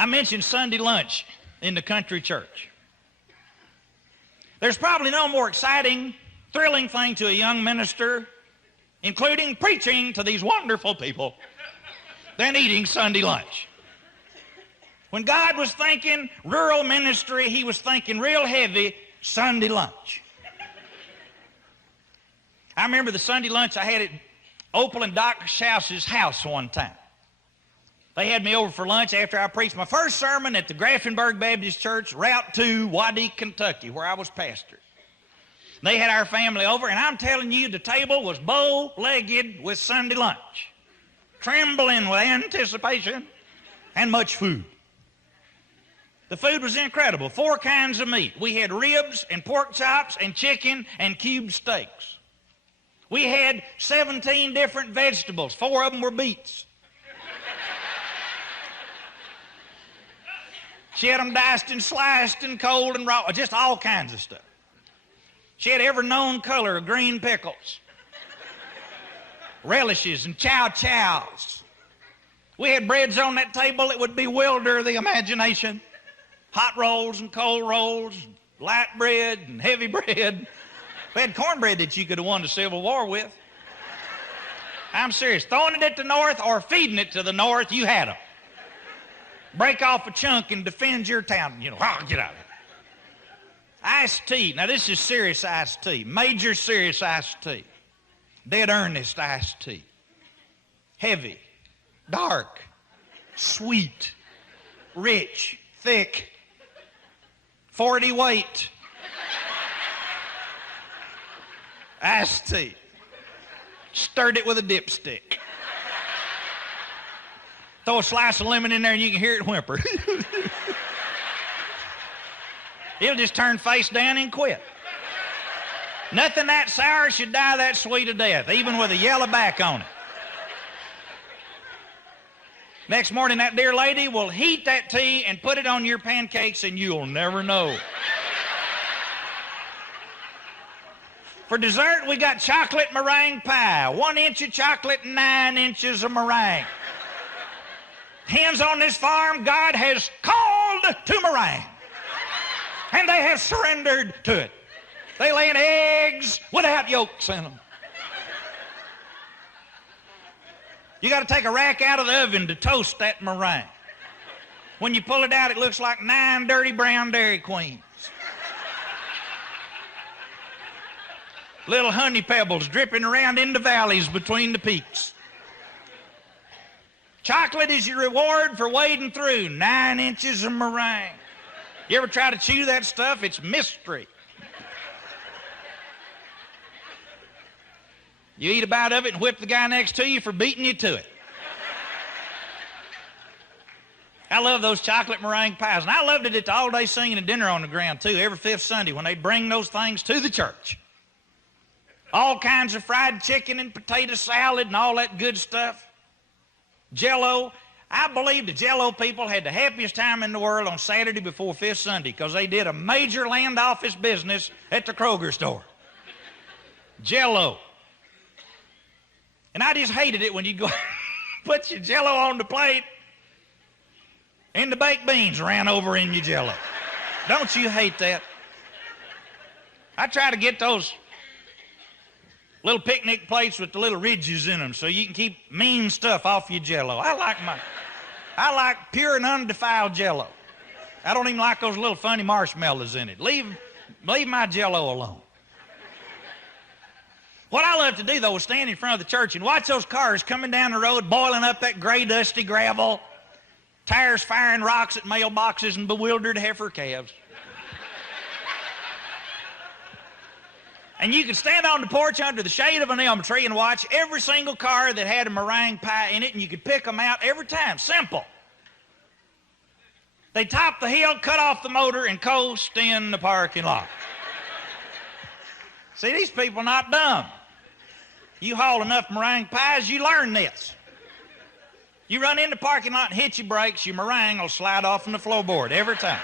I mentioned Sunday lunch in the country church. There's probably no more exciting, thrilling thing to a young minister, including preaching to these wonderful people, than eating Sunday lunch. When God was thinking rural ministry, he was thinking real heavy Sunday lunch. I remember the Sunday lunch I had at Opal and Dr. Schauss's house one time. They had me over for lunch after I preached my first sermon at the Grafenberg Baptist Church, Route 2, Waddy, Kentucky, where I was pastor. They had our family over, and I'm telling you, the table was bow-legged with Sunday lunch, trembling with anticipation and much food. The food was incredible. 4 kinds of meat. We had ribs and pork chops and chicken and cube steaks. We had 17 different vegetables. 4 of them were beets. She had them diced and sliced and cold and raw, just all kinds of stuff. She had every known color of green pickles, relishes and chow-chows. We had breads on that table that would bewilder the imagination. Hot rolls and cold rolls, light bread and heavy bread. We had cornbread that you could have won the Civil War with. I'm serious. Throwing it at the North or feeding it to the North, you had them. Break off a chunk and defend your town. You know, get out of here. Iced tea. Now, this is serious iced tea. Major serious iced tea. Dead earnest iced tea. Heavy, dark, sweet, rich, thick, 40 weight. Iced tea. Stirred it with a dipstick. Throw a slice of lemon in there and you can hear it whimper. It'll just turn face down and quit. Nothing that sour should die that sweet to death, even with a yellow back on it. Next morning, that dear lady will heat that tea and put it on your pancakes and you'll never know. For dessert, we got chocolate meringue pie. 1 inch of chocolate, 9 inches of meringue. Hens on this farm, God has called to meringue. And they have surrendered to it. They lay in eggs without yolks in them. You got to take a rack out of the oven to toast that meringue. When you pull it out, it looks like 9 dirty brown Dairy Queens. Little honey pebbles dripping around in the valleys between the peaks. Chocolate is your reward for wading through 9 inches of meringue. You ever try to chew that stuff? It's mystery. You eat a bite of it and whip the guy next to you for beating you to it. I love those chocolate meringue pies, and I loved it at the all-day singing and dinner on the ground, too, every 5th Sunday when they'd bring those things to the church. All kinds of fried chicken and potato salad and all that good stuff. Jell-O. I believe the Jell-O people had the happiest time in the world on Saturday before 5th Sunday because they did a major land office business at the Kroger store. Jell-O. And I just hated it when you go put your Jell-O on the plate and the baked beans ran over in your Jell-O. Don't you hate that? I try to get those little picnic plates with the little ridges in them so you can keep mean stuff off your Jell-O. I like pure and undefiled Jell-O. I don't even like those little funny marshmallows in it. Leave my Jell-O alone. What I love to do, though, is stand in front of the church and watch those cars coming down the road, boiling up that gray, dusty gravel, tires firing rocks at mailboxes and bewildered heifer calves. And you could stand on the porch under the shade of an elm tree and watch every single car that had a meringue pie in it, and you could pick them out every time. Simple. They top the hill, cut off the motor, and coast in the parking lot. See, these people are not dumb. You haul enough meringue pies, you learn this. You run in the parking lot and hit your brakes, your meringue will slide off on the floorboard every time.